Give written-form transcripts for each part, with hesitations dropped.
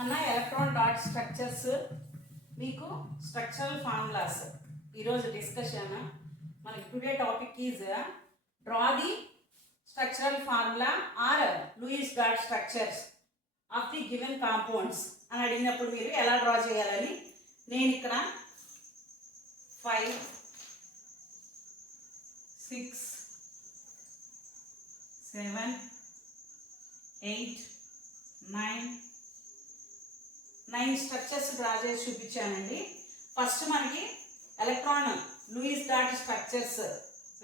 అన్న electron dot structures మీకు structural formulas ఈరోజు డిస్కషన్. మనకి today topic is draw the structural formula or Lewis dot structures of the given compounds అని అడిగినప్పుడు మీరు ఎలా డ్రా చేయాలని నేను ఇక్కడ 5, 6, 7, 8, 9 స్ట్రక్చర్స్ డ్రా చేసి చూపించానండి. ఫస్ట్ మనకి ఎలక్ట్రాన్ లూయిస్ డాట్ స్ట్రక్చర్స్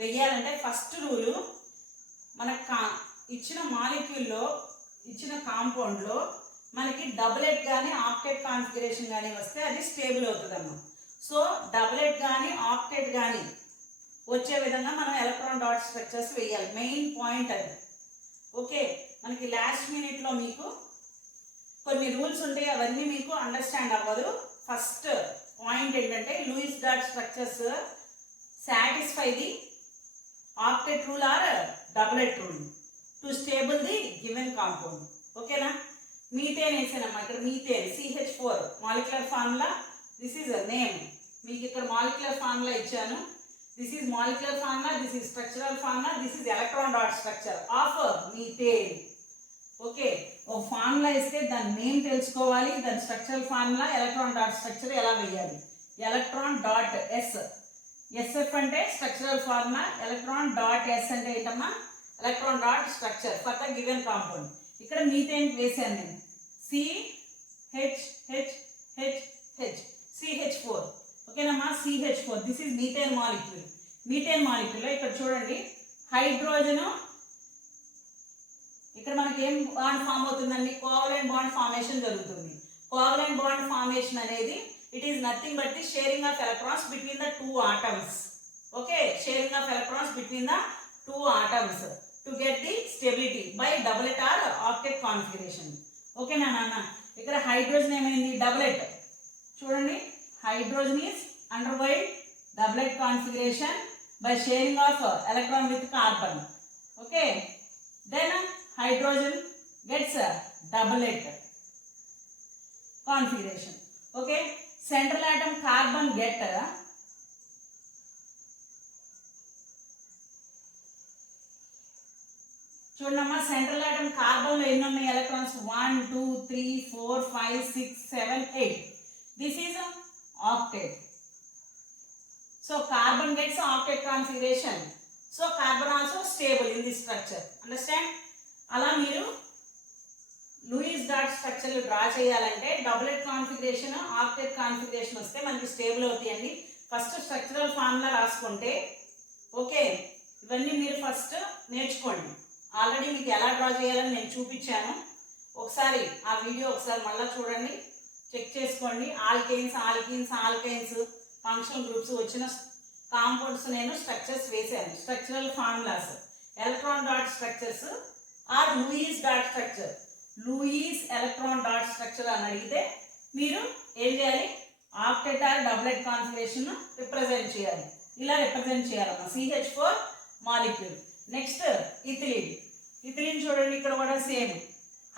వెయ్యాలంటే ఫస్ట్ రూలు మనకు ఇచ్చిన మాలిక్యూల్లో ఇచ్చిన కాంపౌండ్లో మనకి డబులెట్ కానీ ఆక్టెట్ కాన్ఫిగరేషన్ కానీ వస్తే అది స్టేబుల్ అవుతుందమ్మా. సో డబులెట్ కానీ ఆక్టెట్ కానీ వచ్చే విధంగా మనం ఎలక్ట్రాన్ డాట్ స్ట్రక్చర్స్ వేయాలి. మెయిన్ పాయింట్ అది. ఓకే, మనకి లాస్ట్ మినిట్లో మీకు కొన్ని రూల్స్ ఉంటాయి, అవన్నీ మీకు అండర్స్టాండ్ అవ్వదు. ఫస్ట్ పాయింట్ ఏంటంటే Lewis dot structures satisfy the octet rule or doublet rule to stable the given compound. ఓకేనా? మీథేన్ వేసానమ్మా. ఇక్కడ methane CH4 molecular formula. This is a name. మీకు ఇక్కడ మాలిక్యులర్ ఫార్ములా ఇచ్చాను. This is molecular formula, this is structural formula, this is electron dot structure of methane. Okay, ఒక ఫార్ములా ఇస్తే దాని నేమ్ తెలుసుకోవాలి, దాని structural formula, electron dot structure ఎలా వేయాలి. ఎలక్ట్రాన్ డాట్ SF అంటే structural formula, electron dot S అంటే ఏంటమ్మా electron dot structure for the given compound. ఇక్కడ మీథేన్ వేసాను నేను. CH4. ఓకేనమ్మా, CH4. This is methane molecule. Methane molecule ఇక్కడ చూడండి, హైడ్రోజన్ ఇక్కడ మనకి ఏం బాండ్ ఫామ్ అవుతుందండి, కోవలెంట్ బాండ్ ఫార్మేషన్ జరుగుతుంది. కోవలెంట్ బాండ్ ఫార్మేషన్ అనేది it is nothing but the sharing of electrons between the two atoms. Okay, sharing of electrons between the two atoms to get the stability by doublet or octet configuration. ఓకేనా నాన్న? ఇక్కడ హైడ్రోజన్ ఏమైంది, డబులెట్. చూడండి, hydrogen is undergoing doublet configuration by sharing of electron with carbon. Okay, then hydrogen gets a doublet configuration. Okay, central atom carbon get చూడమ్మా, central atom carbon లో ఎన్ని ఉన్నాయి ఎలక్ట్రాన్స్, 1 2 3 4 5 6 7 8. This is octet. So carbon gets octet configuration. So carbon also stable in this structure. Understand? అలా మీరు Louis dot structure draw చేయాలంటే డబులెట్ configuration, octet configuration వస్తే మనకి స్టేబుల్ అవుతాయండి. ఫస్ట్ స్ట్రక్చరల్ ఫార్ములా రాసుకుంటే ఓకే, ఇవన్నీ మీరు ఫస్ట్ నేర్చుకోండి. ఆల్రెడీ మీకు ఎలా డ్రా చేయాలని నేను చూపించాను. ఒకసారి ఆ వీడియో ఒకసారి మళ్ళీ చూడండి, చెక్ చేసుకోండి. ఆల్కైన్స్ ఫంక్షనల్ గ్రూప్స్ వచ్చిన కాంపౌండ్స్ నేను స్ట్రక్చర్స్ వేసాను. Structural formulas electron dot structures or Lewis dot structure, Lewis electron dot structure అని అడిగితే మీరు ఏం చేయాలి, octet or doublet configuration represent చేయాలి. ఇలా రిప్రజెంట్ చేయాలమ్మా. CH4 molecule. నెక్స్ట్ ఇథిలిన్ చూడండి, ఇక్కడ కూడా same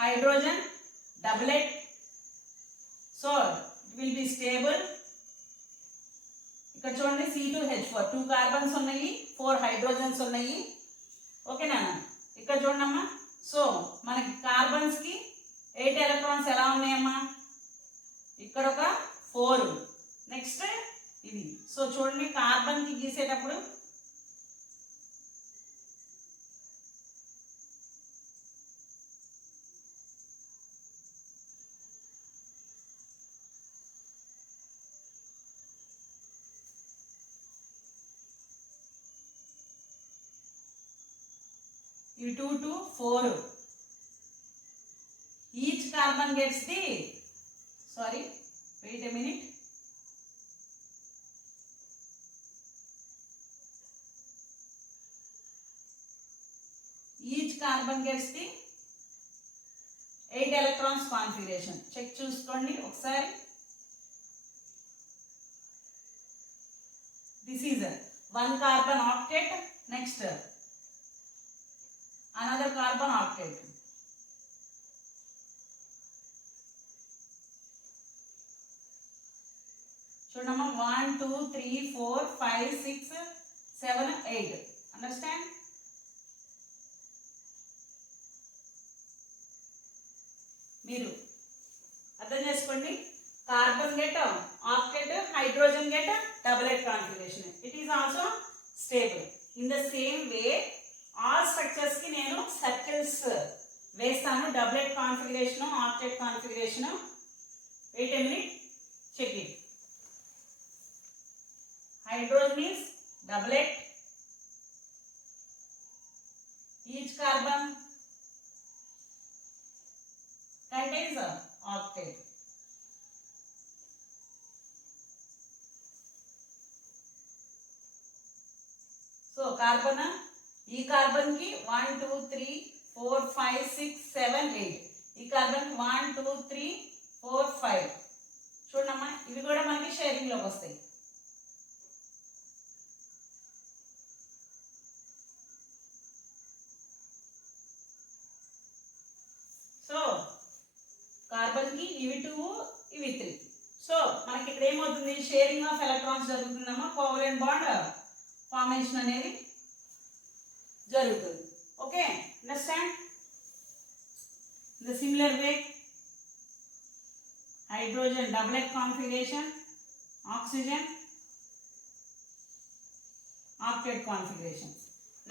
hydrogen doublet. So it will be stable. ఇక్కడ చూడండి C2H4, 2 కార్బన్స్ ఉన్నాయి, 4 హైడ్రోజన్స్ ఉన్నాయి. ఓకేనా? ఇక్కడ చూడమ్మా, సో మనకి కార్బన్స్ కి 8 ఎలక్ట్రాన్స్ ఎలా ఉన్నాయమ్మా, ఇక్కడ ఒక 4. నెక్స్ట్ ఇది. సో చూడండి, కార్బన్ కి గీసేటప్పుడు ఈ 2 to 4. Each carbon gets the, sorry, wait a minute. Each carbon gets the 8 electrons configuration. Check చూసుకోండి ఒకసారి. This is 1 carbon octet. Next another carbon octet. 1 2 3 4 5 6 7 8. Understand? మీరు అర్థం చేసుకోండి. Carbon get octet, hydrogen get doublet configuration. It is also stable. In the same way all structures కి నేను circles వేస్తాను. Doublet configuration, octet configuration. Wait a minute, check it. Hydrogen is doublet. Each carbon contains a octet. So carbon, ఈ కార్బన్ కి 1 2 3 4 5 6 7 8. ఈ కార్బన్ 1 2 3 4 5. చూడమ్మా, ఇవి కూడా మనకి షేరింగ్ లోకి వస్తాయి. సో కార్బన్ కి ఇవి 2 ఇవి 3. సో మనకి ఇక్కడ ఏమవుతుంది, షేరింగ్ ఆఫ్ ఎలక్ట్రాన్స్ జరుగుతుందమ్మా. కోవలెంట్ బాండ్ ఫార్మేషన్ అనేది జరుగుతుంది. Okay, understand? The similar way hydrogen doublet configuration, oxygen octet configuration.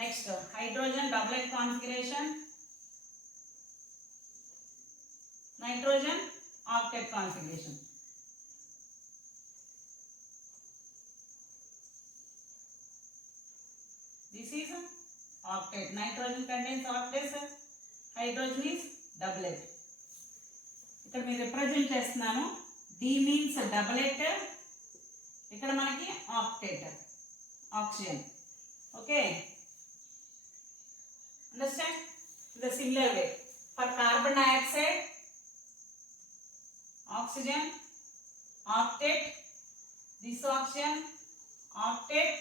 Next, hydrogen doublet configuration, nitrogen octet configuration. This is octet. Nitrogen contains octets, hydrogen is doublet. ఇక్కడ మీరు రిప్రజెంట్ చేస్తున్నాను. D means డబులెట్, ఇక్కడ మనకి octet, oxygen. Okay, understand? The similar way for carbon dioxide, oxygen, octet, this oxygen, octet.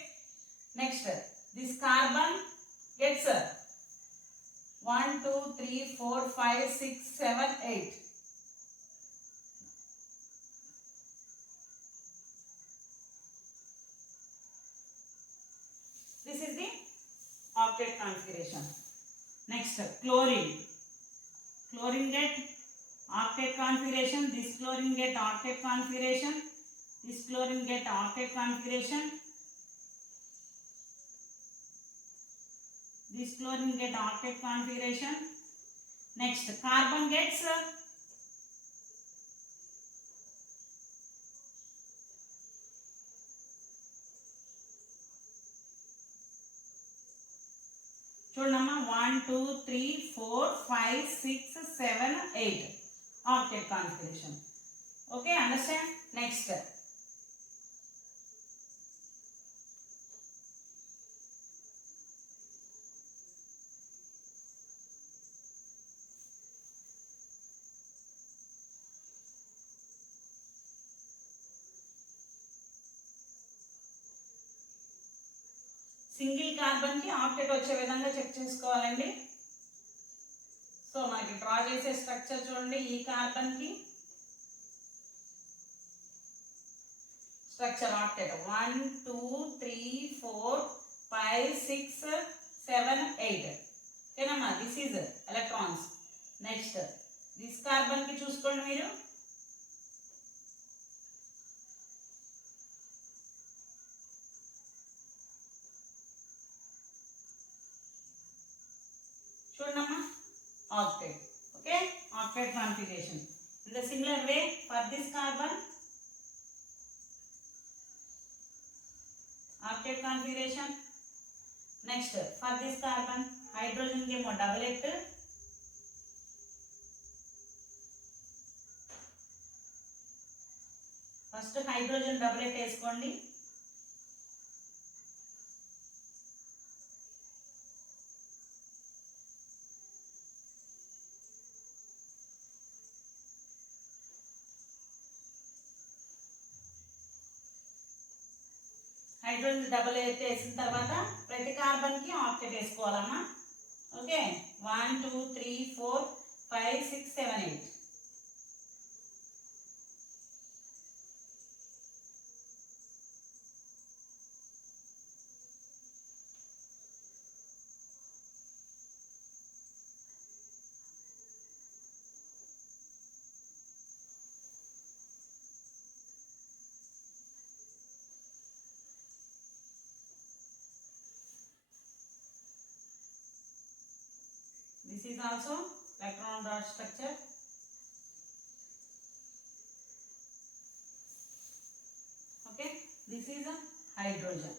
Next this carbon gets 1 2 3 4 5 6 7 8. This is the octet configuration. Next, chlorine. Chlorine get octet configuration. This chlorine get octet configuration. This chlorine get octet configuration. This chlorine get octet configuration. Next, carbon gets చూడమ్మా 1 2 3 4 5 6 7 8 octet configuration. Okay, understand? Next, single carbon కి ఆక్టెట్ వచ్చే విధంగా చెక్ చేసుకోవాలండి. సో మనకి డ్రా చేసే స్ట్రక్చర్ చూడండి. ఈ కార్బన్ కి స్ట్రక్చర్ ఆక్టెట్ 1 2 3 4 5 6 7 8. ఓకేనమ్మా, this is electrons. Next this carbon కి చూసుకోండి మీరు. చూడమ్మా, octet. Okay, octet configuration. In the similar way for this carbon, octet configuration. Next, for this carbon, hydrogen ke mo doublet. First hydrogen doublet వేసుకోండి. Hydrogen double వేసిన తర్వాత ప్రతి కార్బన్ కి ఆక్టెట్ వేసుకోవాలమ్మా. ఓకే, 1 2 3 4 5 6 7 8. This is also electron dot structure. Okay, this is a hydrogen.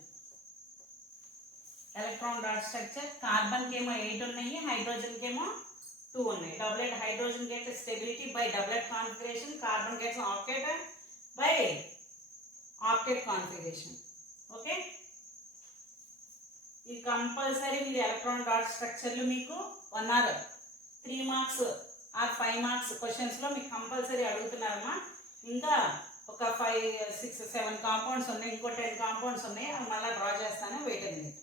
Electron dot structure. Carbon కేమో 8 ఉన్నాయి, hydrogen కేమో 2 ఉన్నాయి. Doublet hydrogen gets stability by doublet configuration. Carbon gets octet by octet configuration. Okay. ఈ కంపల్సరీ మీరు ఎలక్ట్రాన్ డాట్ స్ట్రక్చర్లు మీకు 1 or 3 marks are 5 మార్క్స్ క్వశ్చన్స్లో మీకు కంపల్సరీ అడుగుతున్నారమ్మా. ఇంకా ఒక 5, 6, 7 కాంపౌండ్స్ ఉన్నాయి, ఇంకో 10 కాంపౌండ్స్ ఉన్నాయి, అవి మళ్ళీ డ్రా చేస్తాను. వెయిట్ అండి.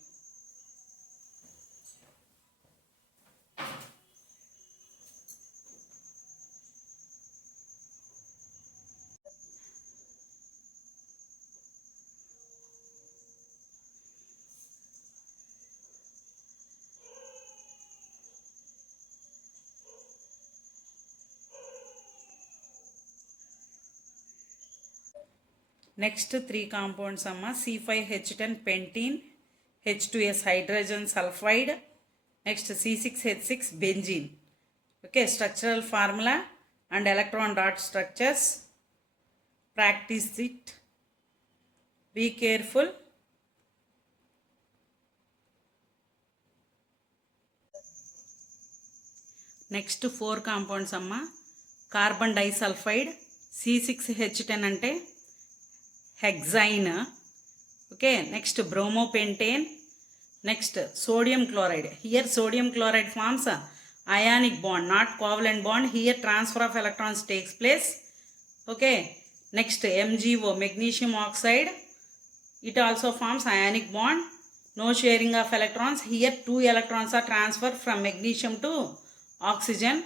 నెక్స్ట్ 3 కాంపౌండ్స్ అమ్మ. C5H10 pentene, H2S hydrogen sulphide, next C6H6 benzene. Okay, structural formula and electron dot structures. Practice it, be careful. Next 4 compounds అమ్మ. కార్బన్ డైసల్ఫైడ్, C6H10 అంటే hexyne. Okay, next bromopentane, next sodium chloride. Here sodium chloride forms ionic bond, not covalent bond. Here transfer of electrons takes place. Okay, next MgO, magnesium oxide, it also forms ionic bond, no sharing of electrons. Here 2 electrons are transferred from magnesium to oxygen.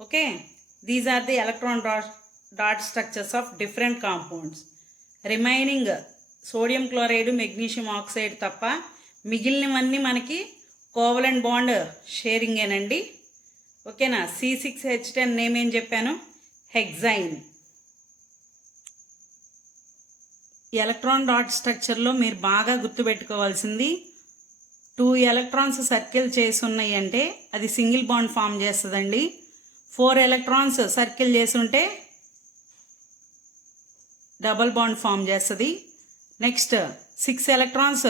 Okay, these are the electron dot structures of different compounds. Remaining sodium chloride, magnesium oxide తప్ప మిగిలినవన్నీ మనకి covalent bond sharing ఏనండి. ఓకేనా. C6H10 name ఏం చెప్పాను, హెక్సైన్. Electron dot స్ట్రక్చర్లో మీరు బాగా గుర్తుపెట్టుకోవాల్సింది 2 ఎలక్ట్రాన్స్ సర్కిల్ చేసి ఉన్నాయి అంటే అది సింగిల్ బాండ్ ఫామ్ చేస్తుందండి. 4 ఎలక్ట్రాన్స్ సర్కిల్ చేసి ఉంటే డబల్ బాండ్ ఫామ్ చేస్తుంది. నెక్స్ట్ 6 ఎలక్ట్రాన్స్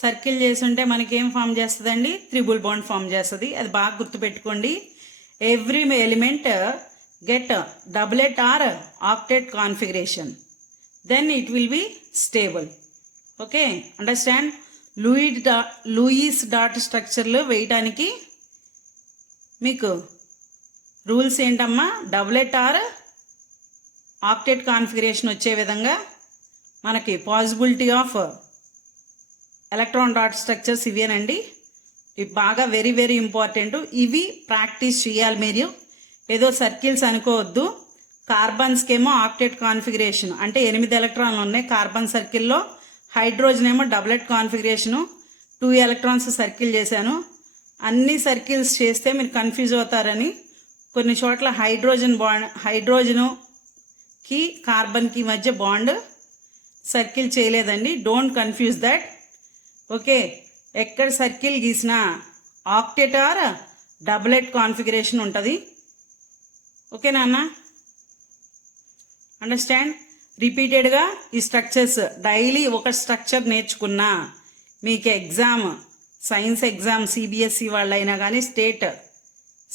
సర్కిల్ చేస్తుంటే మనకేం ఫామ్ చేస్తుందండి, త్రిబుల్ బాండ్ ఫామ్ చేస్తుంది. అది బాగా గుర్తుపెట్టుకోండి. Every element get doublet or octet configuration, then it will be stable. Okay, understand. Lewis dot స్ట్రక్చర్లు వేయడానికి మీకు రూల్స్ ఏంటమ్మా, డబులెట్ ఆర్ ఆక్టెట్ కాన్ఫిగరేషన్ వచ్చే విధంగా మనకి possibility of electron dot structures ఇవేనండి. ఇవి బాగా వెరీ వెరీ ఇంపార్టెంట్. ఇవి ప్రాక్టీస్ చేయాలి మీరు. ఏదో సర్కిల్స్ అనుకోవద్దు. కార్బన్స్కి ఏమో ఆక్టెట్ కాన్ఫిగరేషన్ అంటే 8 ఎలక్ట్రాన్లు ఉన్నాయి కార్బన్ సర్కిల్లో. హైడ్రోజన్ ఏమో డబులెట్ కాన్ఫిగరేషను, 2 ఎలక్ట్రాన్స్ సర్కిల్ చేశాను. అన్ని సర్కిల్స్ చేస్తే మీరు కన్ఫ్యూజ్ అవుతారని కొన్ని చోట్ల హైడ్రోజనుకి కార్బన్కి మధ్య బాండ్ సర్కిల్ చేయలేదండి. Don't confuse that. ఓకే, ఎక్కడ సర్కిల్ గీసినా ఆక్టెట్ ఆర్ డబులెట్ కాన్ఫిగరేషన్ ఉంటుంది. ఓకేనా అన్న, అండర్స్టాండ్. రిపీటెడ్గా ఈ స్ట్రక్చర్స్ డైలీ ఒక స్ట్రక్చర్ నేర్చుకున్నా మీకు ఎగ్జామ్, సైన్స్ ఎగ్జామ్ సిబిఎస్ఈ వాళ్ళైనా కానీ స్టేట్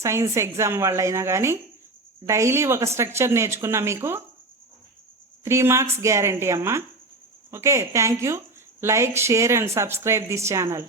సైన్స్ ఎగ్జామ్ వాళ్ళైనా కానీ డైలీ ఒక స్ట్రక్చర్ నేర్చుకున్నా మీకు 3 మార్క్స్ గ్యారంటీ అమ్మా. Okay, thank you. Like, share and subscribe this channel.